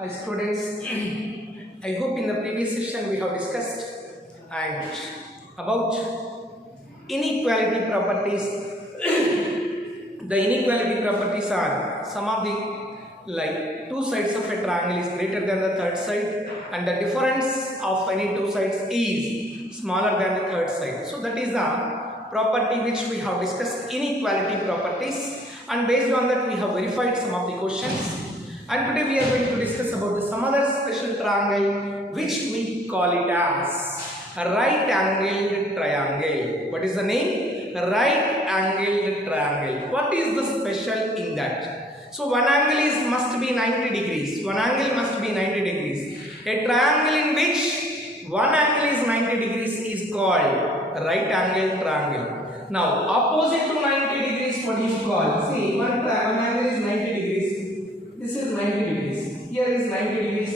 Hi students, I hope in the previous session we have discussed and about inequality properties. The inequality properties are some of the two sides of a triangle is greater than the third side and the difference of any two sides is smaller than the third side. So that is the property which we have discussed, inequality properties, and based on that we have verified some of the questions. And today we are going to discuss about some other special triangle which we call it as a right angled triangle. What is the name? Right angled triangle. What is the special in that? So one angle must be 90 degrees. One angle must be 90 degrees. A triangle in which one angle is 90 degrees is called a right angled triangle. Now opposite to 90 degrees, what do you call? See, one angle is 90 degrees. This is 90 degrees. Here is 90 degrees.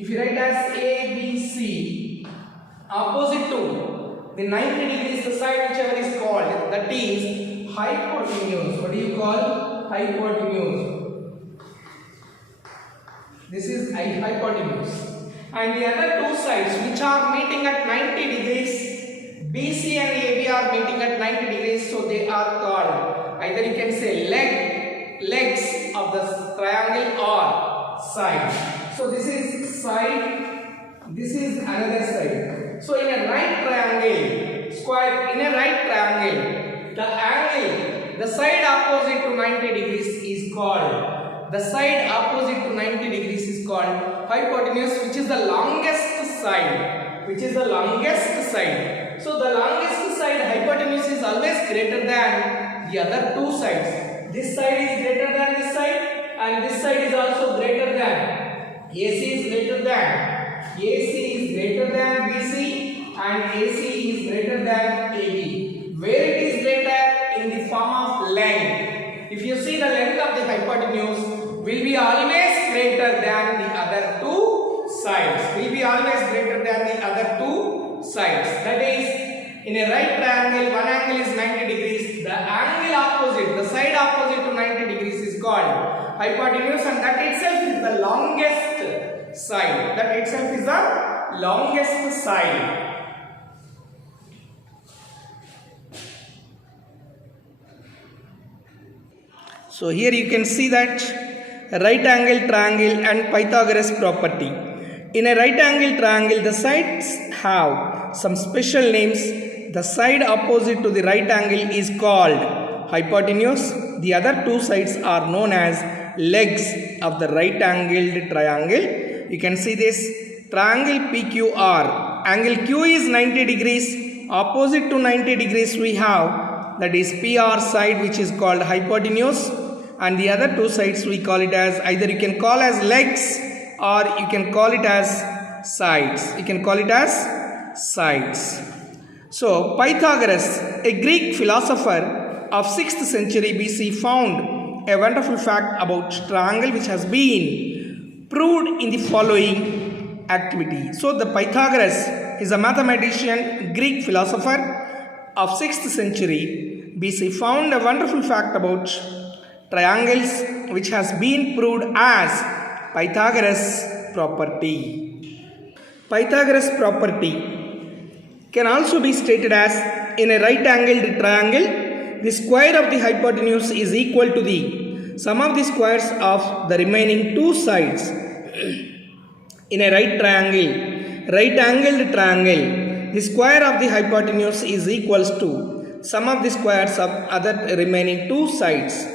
If you write as A, B, C, opposite to the 90 degrees, the side whichever is called, that is hypotenuse. What do you call? Hypotenuse. This is hypotenuse. And the other two sides which are meeting at 90 degrees, BC and AB are meeting at 90 degrees, so they are called, either you can say legs of the triangle or side. So this is side, this is another side. So in a right triangle, the angle, the side opposite to 90 degrees is called, the side opposite to 90 degrees is called hypotenuse, which is the longest side, So the longest side, hypotenuse, is always greater than the other two sides. This side is greater than this side, and this side is also greater than, AC is greater than BC, and AC is greater than AB. Where it is greater? In the form of length. If you see, the length of the hypotenuse will be always greater than the other two sides. That is, in a right triangle, one angle is 90 degrees. The angle opposite, the side opposite to 90 degrees is called hypotenuse, and that itself is the longest side. So here you can see that right angle triangle and Pythagoras property. In a right angle triangle, the sides have some special names. The side opposite to the right angle is called hypotenuse. The other two sides are known as legs of the right angled triangle. You can see this triangle PQR. Angle Q is 90 degrees. Opposite to 90 degrees we have, that is PR side, which is called hypotenuse. And the other two sides we call it as, either you can call as legs or you can call it as sides. So Pythagoras, a Greek philosopher of 6th century BC, found a wonderful fact about triangle which has been proved in the following activity. So the Pythagoras is a mathematician, Greek philosopher of 6th century BC, found a wonderful fact about triangles which has been proved as Pythagoras property. Pythagoras property can also be stated as, in a right angled triangle, the square of the hypotenuse is equal to the sum of the squares of the remaining two sides. In a right angled triangle, the square of the hypotenuse is equals to sum of the squares of other remaining two sides.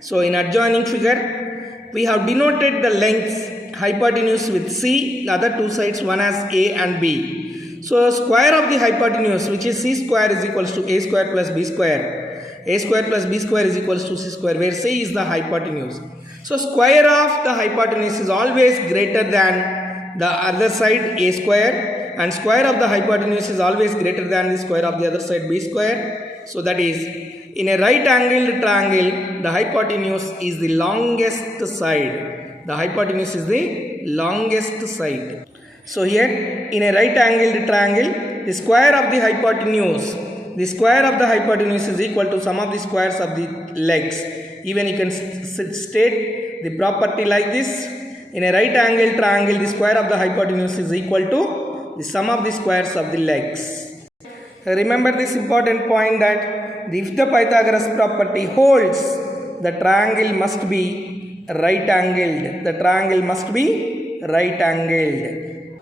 So in adjoining figure, we have denoted the lengths hypotenuse with C, the other two sides one as A and B. So square of the hypotenuse, which is C square, is equals to A square plus B square. A square plus B square is equals to C square, where C is the hypotenuse. So square of the hypotenuse is always greater than the other side A square, and square of the hypotenuse is always greater than the square of the other side B square. So that is, in a right angled triangle, the hypotenuse is the longest side. So here, in a right angled triangle, the square of the hypotenuse is equal to sum of the squares of the legs. Even you can state the property like this: In a right angle triangle, the square of the hypotenuse is equal to the sum of the squares of the legs. Remember this important point that if the Pythagoras property holds, the triangle must be right angled. The triangle must be right angled.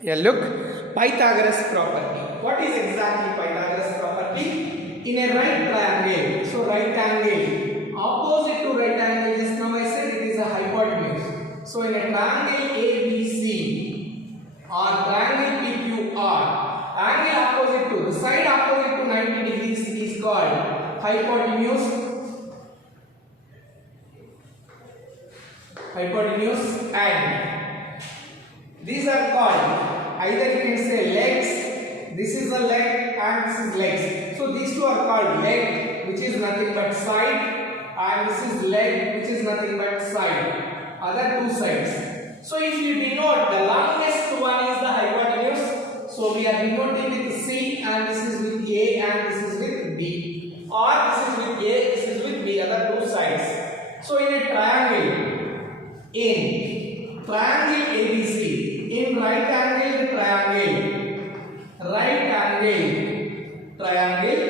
Yeah, look, Pythagoras property. What is exactly Pythagoras property? In a right triangle, so right angle, opposite to right angle, just now I said it is a hypotenuse. So in a triangle ABC or triangle PQR, angle opposite to, the side opposite to 90 degrees is called hypotenuse. And these are called, either you can say legs, this is a leg and this is legs. So these two are called leg, which is nothing but side, and this is leg, which is nothing but side, other two sides. So if you denote, the longest one is the hypotenuse, so we are denoting with C, and this is with A and this is with B, or this is with A, this is with B, other two sides. So in a triangle, in triangle ABC, in right angle triangle.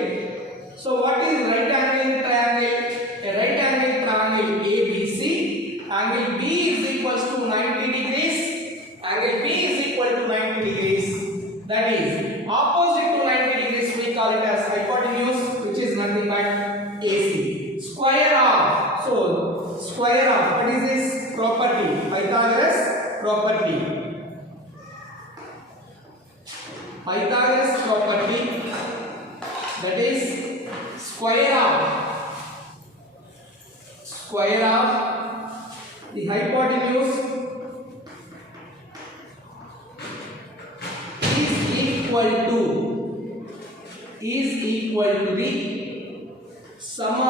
So what is right angle triangle? A right angle triangle ABC, angle B is equals to 90 degrees. Angle B is equal to 90 degrees. That is opposite to 90 degrees. We call it as hypotenuse, which is nothing but AC. Square of. So square of. What is this property? Pythagoras property. Pythagoras property, that is square of the hypotenuse is equal to the sum of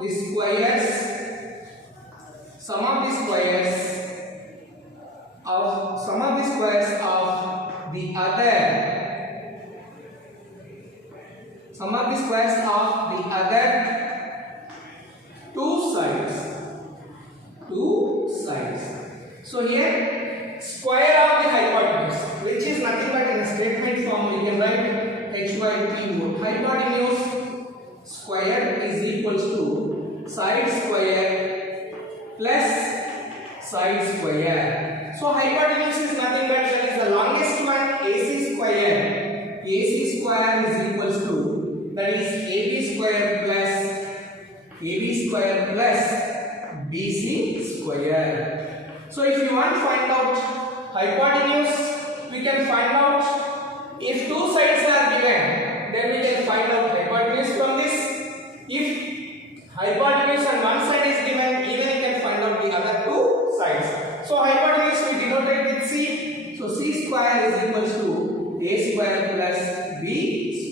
the squares of the other two sides. So here square of the hypotenuse, which is nothing but in a statement form we can write h by q. Hypotenuse square is equals to side square plus side square. So hypotenuse is nothing but, that is the longest one, AC square. AC square is equals to, that is AB square plus BC square. So if you want to find out hypotenuse, we can find out, if two sides are given, then we can find out hypotenuse from this. If hypotenuse on one side is given, even we can find out the other two sides. So hypotenuse we denote it with C. So C square is equals to A square plus B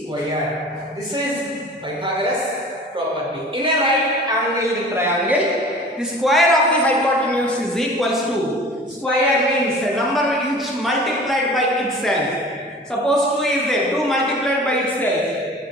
square. This is Pythagoras property. In a right angle triangle, the square of the hypotenuse is equals to, square means a number which multiplied by itself. Suppose 2 is there, 2 multiplied by itself,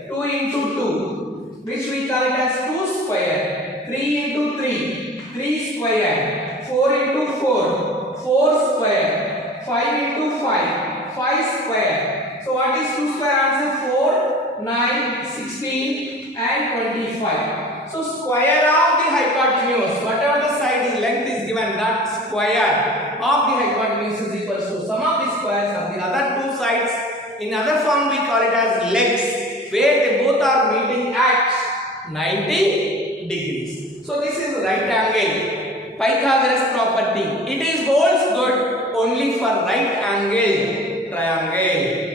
2 into 2, which we call it as 2 square, 3 into 3, 3 square, 4 into 4, 4 square, 5 into 5, 5 square. So what is 2 square answer? 4, 9, 16 and 25. So square of the hypotenuse, whatever the side is length is given, that square of the hypotenuse is equal to sum of the squares of the other two sides. In other form we call it as legs, where they both are meeting at 90 degrees. So this is right angle, Pythagoras property. It holds good only for right angle triangle.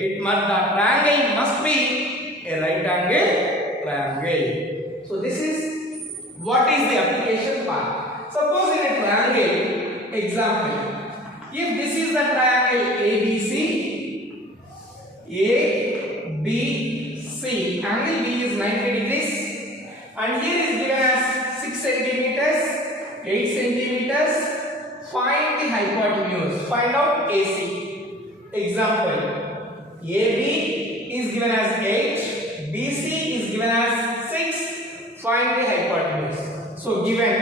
The triangle must be a right angle triangle. So this is what is the application part. Suppose in a triangle, example, if this is the triangle ABC, angle B is 90 degrees, and here is given as 6 centimeters, 8 centimeters. Find the hypotenuse, find out AC. Example, AB is given as 8, BC is given as 6. Find the hypotenuse. So given,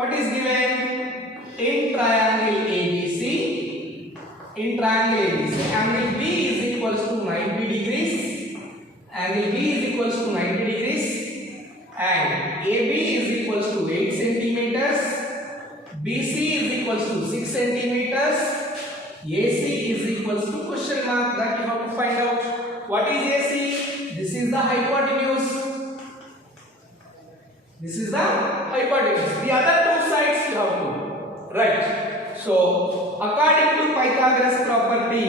what is given? In triangle ABC, angle B is equals to 90 degrees, angle B is equals to 90 degrees, and AB is equals to 8 centimeters, BC is equals to 6 centimeters, AC is equals to question mark. That you have to find out. What is AC? This is the hypotenuse. This is the hypotenuse. The other two sides you have to write. So, according to Pythagoras property,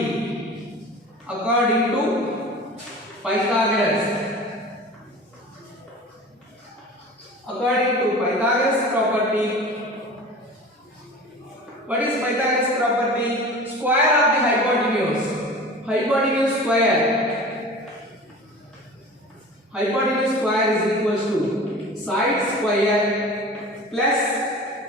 what is Pythagoras property? Square of the hypotenuse. Hypotenuse square is equals to side square plus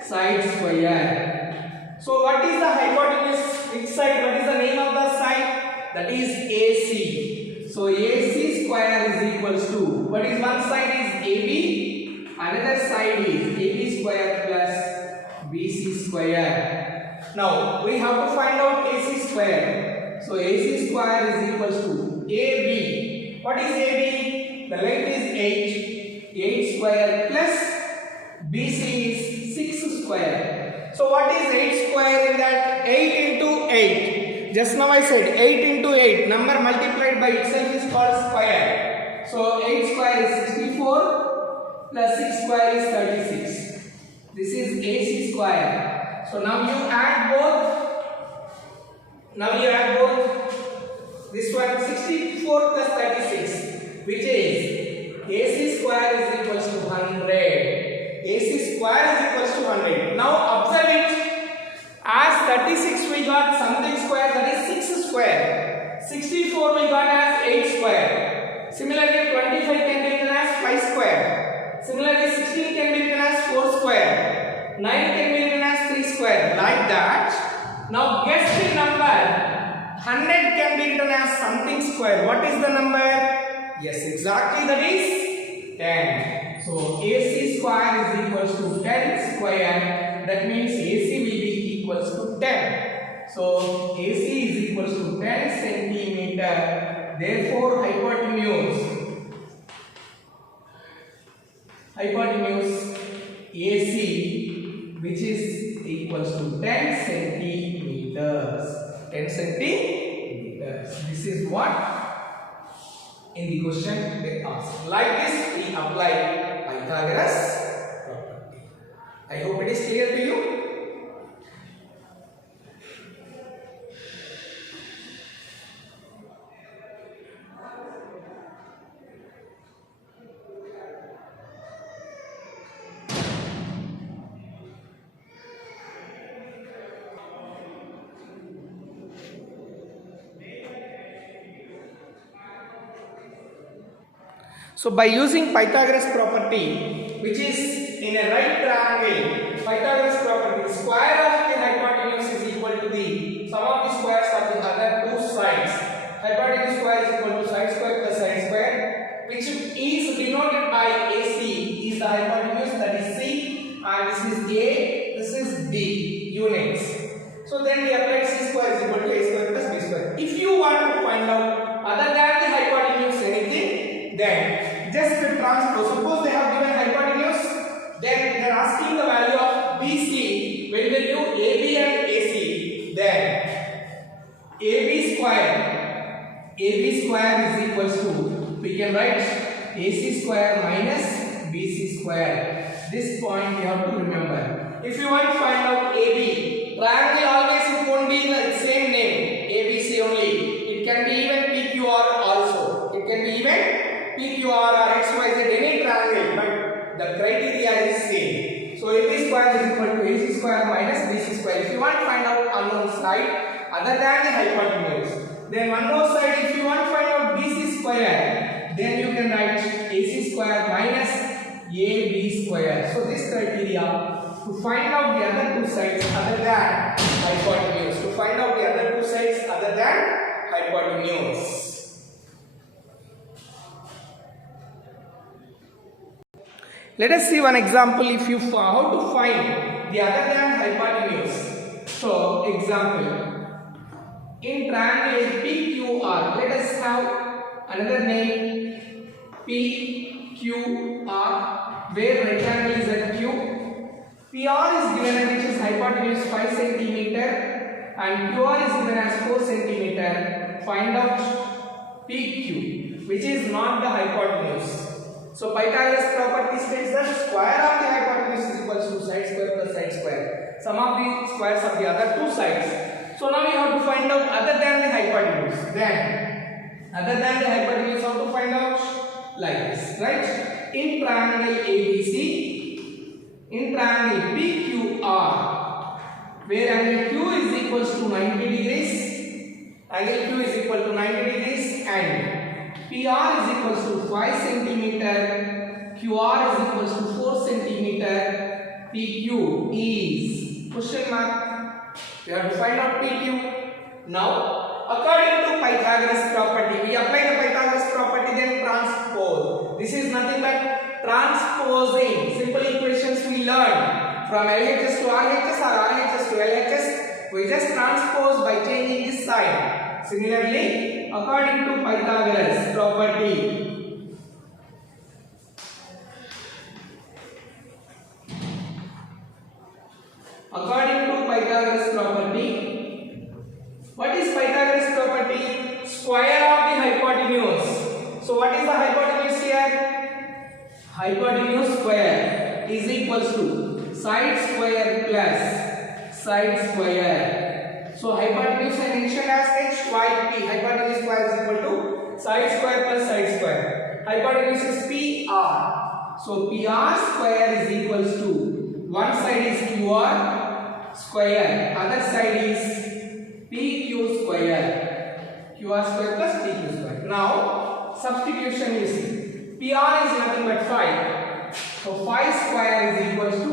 side square. So what is the hypotenuse? Which side? What is the name of the side? That is AC. So AC square is equals to, what is one side is AB, another side is AB square plus BC square. Now we have to find out AC square. So AC square is equals to AB. What is AB? The length is 8 square plus BC is 6 square. So what is 8 square in that? 8 into 8. Just now I said 8 into 8. Number multiplied by itself is called square. So 8 square is 64 plus 6 square is 36. This is AC square. So now you add both. This one 64 plus 36, which is AC square is equals to 100. AC square is equals to 100. Now observe it. As 36 we got something square, that is 6 square. 64 we got as 8 square. Similarly 25 can be written as 5 square. Similarly 16 can be written as 4 square. 9 can be written as 3 square. Like that. Now guess the number. 100 can be written as something square. What is the number? Yes, exactly, that is 10. So AC square is equals to 10 square. That means AC will be equals to 10. So AC is equals to 10 centimeter. Therefore hypotenuse AC, which is equals to 10 centimeters. 10 centimeters. This is what in the question they ask. Like this we apply Pythagoras property. I hope it is clear to you. So by using Pythagoras property, which is in a right triangle, Pythagoras property, square of the hypotenuse is equal to the sum of the squares of the other two sides. Hypotenuse square is equal to side square plus side square, which is denoted by AC, is the hypotenuse, that is C, and this is A, this is B units. So then we apply C square is equal to A square plus B square. If you want to find out other than the hypotenuse anything, then just transpose. Suppose they have given hypotenuse, then they are asking the value of BC. When they do AB and AC, then AB square is equals to, we can write AC square minus BC square. This point you have to remember. If you want to find out AB, triangle always it won't be the same name, ABC only. It can be even PQR also. It can be even PQR or XYZ, any triangle, but the criteria is same. So AB square is equal to AC square minus BC square. If you want to find out unknown side other than the hypotenuse, then one more side, if you want to find out BC square, then you can write AC square minus AB square. So this criteria to find out the other two sides other than hypotenuse. To find out the other two sides other than hypotenuse. Let us see one example if you how to find the other than hypotenuse. So example, in triangle PQR, let us have another name PQR, where rectangle is at Q. PR is given as which is hypotenuse 5 cm and QR is given as 4 cm. Find out PQ, which is not the hypotenuse. So Pythagoras property states that square of the hypotenuse is equals to side square plus side square. Sum of the squares of the other two sides. So now we have to find out other than the hypotenuse. Then other than the hypotenuse, how to find out? Like this, right? In triangle ABC, in triangle PQR, where angle Q is equals to 90 degrees, angle Q is equal to 90 degrees and PR is equals to 5 cm, QR is equals to 4 cm, PQ is question mark. We have to find out PQ. Now, according to Pythagoras property, we apply the Pythagoras property, then transpose. This is nothing but transposing simple equations we learned from LHS to RHS or RHS to LHS. We just transpose by changing this sign. Similarly, according to Pythagoras property, what is Pythagoras property? Square of the hypotenuse. So what is the hypotenuse here? Hypotenuse square is equals to side square plus side square. So hypotenuse I mentioned as h y p. Hypotenuse square is equal to side square plus side square. Hypotenuse is PR. So PR square is equals to one side is QR square, other side is PQ square. QR square plus PQ square. Now substitution is PR is nothing but 5. So 5 square is equals to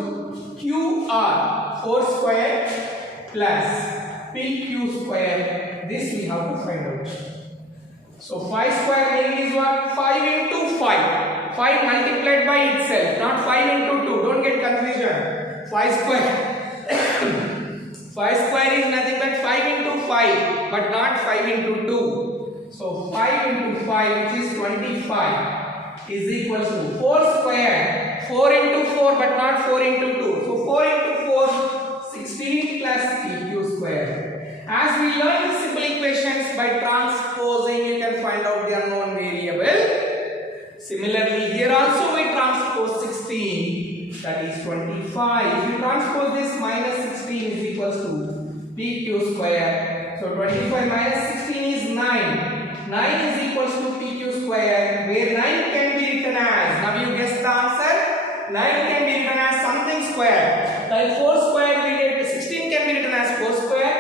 QR 4 square plus PQ square. This we have to find out. So 5 square meaning is what? 5 into 5. 5 multiplied by itself, not 5 into 2. Don't get confusion. 5 square 5 square is nothing but 5 into 5, but not 5 into 2. So 5 into 5, which is 25, is equals to 4 square. 4 into 4, but not 4 into 2. So 4 into 4, 16 plus PQ square. As we learn the simple equations by transposing, you can find out the unknown variable. Similarly, here also we transpose 16, that is 25. If you transpose this, minus 16 is equals to PQ square. So 25 minus 16 is 9. 9 is equals to PQ square, where 9 can be written as, now you guess the answer, 9 can be written as something square. Like 4 square, we get 16 can be written as 4 square,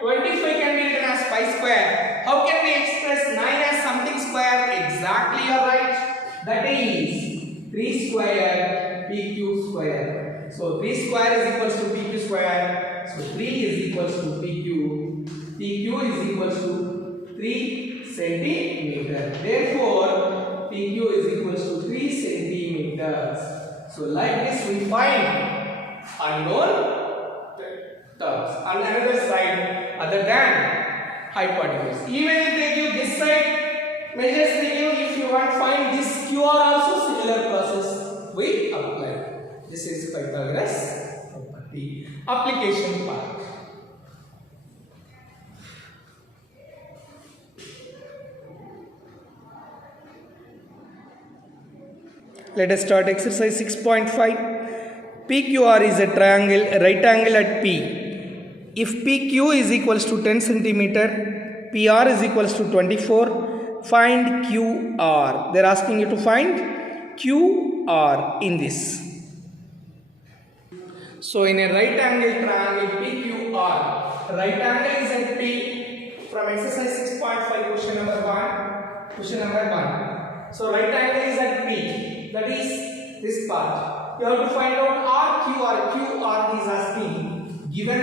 25 can be written as 5 square. How can we express 9 as something square? Exactly, you are right. That is 3 square PQ square. So 3 square is equals to PQ square. So 3 is equals to PQ. PQ is equals to 3 centimeter. Therefore, PQ is equals to 3 centimeters. So like this we find unknown terms. On another side other than hypotenuse. Even if they give this side measures they give, if you want to find this QR also similar process we apply. This is Pythagoras property. Application part. Let us start exercise 6.5. PQR is a triangle, a right angle at P. If PQ is equals to 10 centimeter, PR is equals to 24, find QR. They are asking you to find QR in this. So in a right angle triangle PQR, right angle is at P. From exercise 6.5, question number 1. Question number 1. So right angle is at P. That is this part. You have to find out RQR. QR is asking, given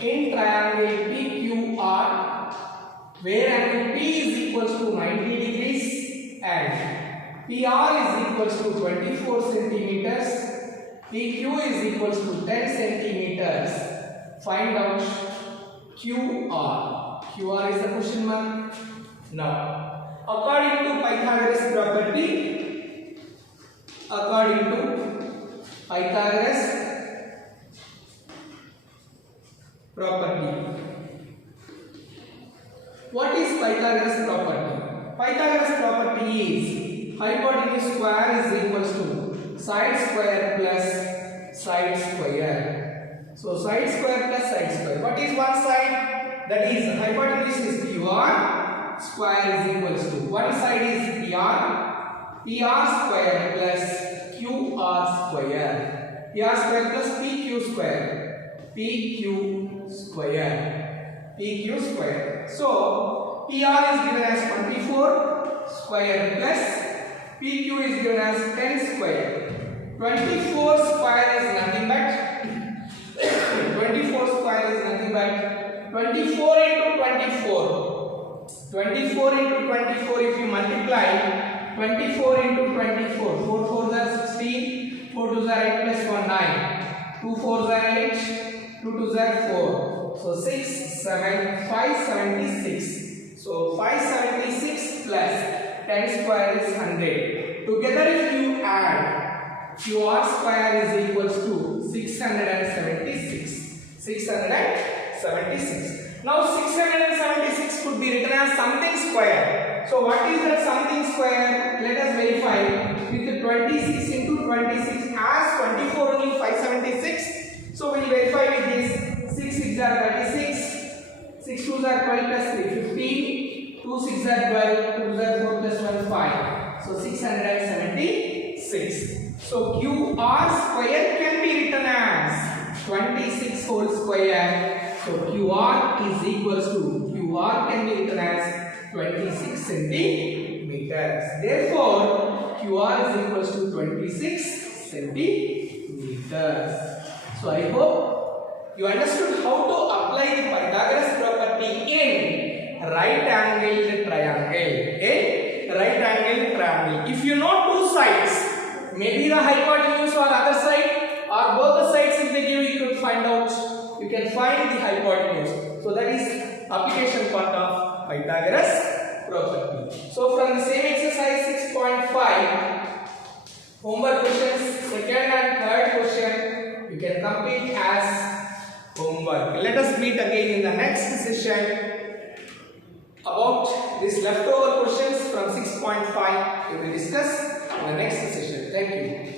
in triangle PQR, where angle P is equals to 90 degrees and PR is equals to 24 centimeters. PQ is equals to 10 centimeters. Find out QR. QR is the question mark. Now, according to Pythagoras property, what is Pythagoras property? Pythagoras property is hypotenuse square is equals to side square plus side square. So side square plus side square. What is one side? That is hypotenuse is QR, square is equals to one side is PR square plus QR square. PR square plus PQ square. PQ square. So PR is given as 24 square plus PQ is given as 10 square. 24 square is nothing but 24 square is nothing but 24 into 24. 24 into 24, if you multiply 24 into 24, 4 4s are 16, 4 2s are 8 plus 1 9, 2 4s are 8, 2 2s are 4. So 6, 7, 576. So 576 plus 10 square is 100. Together if you add, QR square is equals to 676. 676. Now 676 could be written as something square. So what is that something square? Let us verify with 26 into 26 as 24 only 576. So we will verify with this 6 6 are 36, 6 2s are 12 plus 3 15, 2 6 are 12, 2 are 4 plus 1 5. So 676. So QR square can be written as 26 whole square. So QR is equals to QR can be written as 26 centimeters. Therefore, QR is equals to 26 centimeters. So I hope you understood how to apply the Pythagoras property in right angled triangle. If you know two sides, maybe the hypotenuse or other side or both the sides if they give, you could find out. You can find the hypotenuse. So that is application part of Pythagoras property. So from the same exercise 6.5, homework questions, second and third question, you can complete as homework. Let us meet again in the next session about these leftover questions from 6.5. We will discuss in the next session. Thank you.